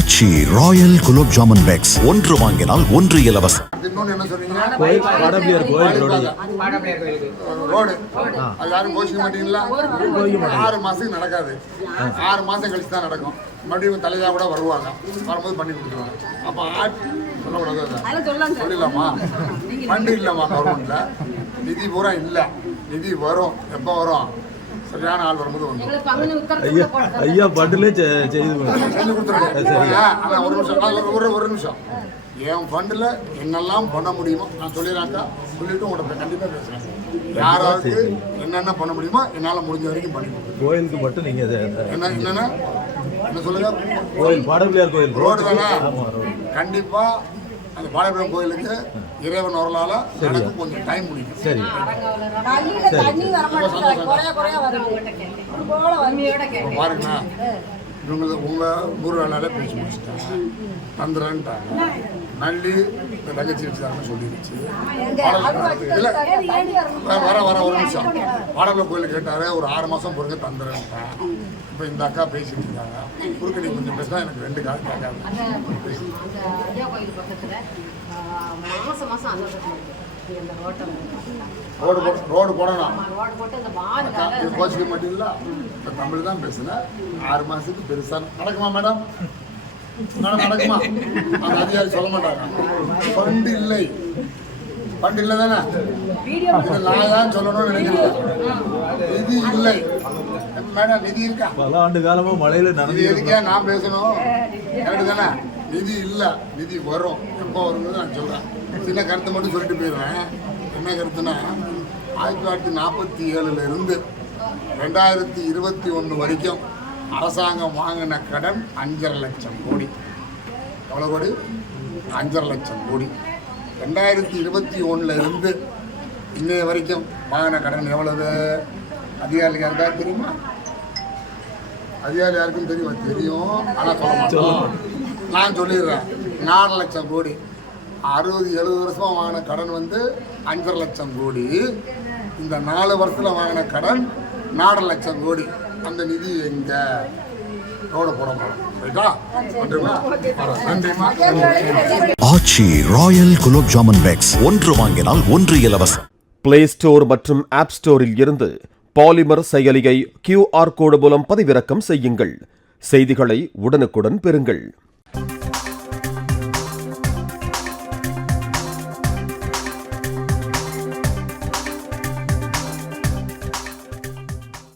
ஆச்சி Royal gulab jamun packs ஒன்று வாங்கினால் ஒன்று இலவசம். இன்னொன்னு என்ன சொன்னீங்க? ரோடு அது யாரும் கோஷிக்க மாட்டீங்களா? 6 மாசத்துக்கு நடக்காது. 6 மாசம் கழிச்சு தான் நடக்கும். மறுபடியும் தலையா கூட வருவாங்க, வரும்போது பண்ணி கொடுத்துருவாங்க. அப்போ சொல்லக்கூடாது, சொல்லிடலாமா? ஃபண்டு இல்லைம்மா கவர்மெண்ட்ல, நிதி பூரா இல்லை. நிதி வரும், எப்போ வரும்? சரியான ஆள் வரும்போது வந்து ஐயா பட்டிலே செஞ்சு கொடுத்துருங்க. ஆனால் ஒரு நிமிஷம் என் ஃபண்டில் என்னெல்லாம் பண்ண முடியுமோ நான் சொல்லிடுறாக்கா, சொல்லிட்டு உங்கள்கிட்ட கண்டிப்பாக பேசுகிறேன். யாராவது என்னென்ன பண்ண முடியுமோ என்னால் முடிஞ்ச வரைக்கும் பண்ணி கொடுத்துருவேன். கோயிலுக்கு மட்டும் நீங்கள் என்னென்ன என்ன சொல்லுங்க? கோயில் பாடப்பிள்ளையார் கோயில் ரோடு தானே? கண்டிப்பாக அந்த பாலபிரம் கோயிலுக்கு இறைவன் வரலால எனக்கு கொஞ்சம் டைம் முடியும். சரி பாருங்கண்ணா, இவங்க உங்கள் ஊர் வேளால பேசி முடிச்சுட்டாங்க, தந்துறேன்ட்டாங்க. நல்லி இந்த தங்கச்சி வச்சுதாங்க சொல்லிடுச்சு. இல்லை வர ஒரு நிமிஷம், பாடல கோயில் கேட்டாரு, ஒரு 6 மாதம் பொறுக்க தந்துறேன்ட்டான். இப்போ இந்த அக்கா பேசிட்டு இருக்காங்க. குறுக்க நீ கொஞ்சம் பேசினா எனக்கு 2 கால் கேட்காது. ரோடு போடணும். கோச்சிக்க மாட்டீங்களா? இப்போ தமிழ் தான் பேசுனேன். 6 மாதத்துக்கு பெருசாக நடக்குமா மேடம்? நடக்குமா? அந்த அதிகாரி சொல்ல மாட்டாங்க. ஃபண்டு இல்லை, ஃபண்டு இல்லை தானே? இது நான் தான் சொல்லணும்னு நினைக்கிறேன். நிதி இல்லை மேடம், நிதி இருக்கா? பல ஆண்டு காலமா மழையில நிதி இருக்கா? நான் பேசணும் கரெக்டு தானே? நிதி இல்லை, நிதி வரும். எப்போ வருங்கிறது நான் சொல்கிறேன். சின்ன கருத்தை மட்டும் சொல்லிட்டு போயிடுறேன். என்ன கருத்துன்னா, 1947 2021 வரைக்கும் அரசாங்கம் வாங்கின கடன் 5.5 லட்சம் கோடி. எவ்வளோ கோடி? 5.5 லட்சம் கோடி. 2021 இன்னைய வரைக்கும் வாங்கின கடன் எவ்வளவு? அதிகாரிகள் யாருக்காவது தெரியுமா? அதிகாரி யாருக்கும் தெரியும், ஆனால் சொல்ல மாட்டோம். நான் சொல்லிடுறேன், 4 லட்சம் கோடி. 60-70 வருஷமாக வாங்கின கடன் 5.5 லட்சம் கோடி. இந்த 4 வருஷத்தில் வாங்கின கடன் 4 லட்சம் கோடி. அந்த நிதி எங்க? ரோட போட போறோம். ஆச்சி ராயல் குலோப் ஜாமுன் பேக்ஸ் ஒன்று வாங்கினால் ஒன்று இலவசம். பிளே ஸ்டோர் மற்றும் ஆப் ஸ்டோரில் இருந்து பாலிமர் செயலியை QR கோடு மூலம் பதிவிறக்கம் செய்யுங்கள். செய்திகளை உடனுக்குடன் பெறுங்கள்.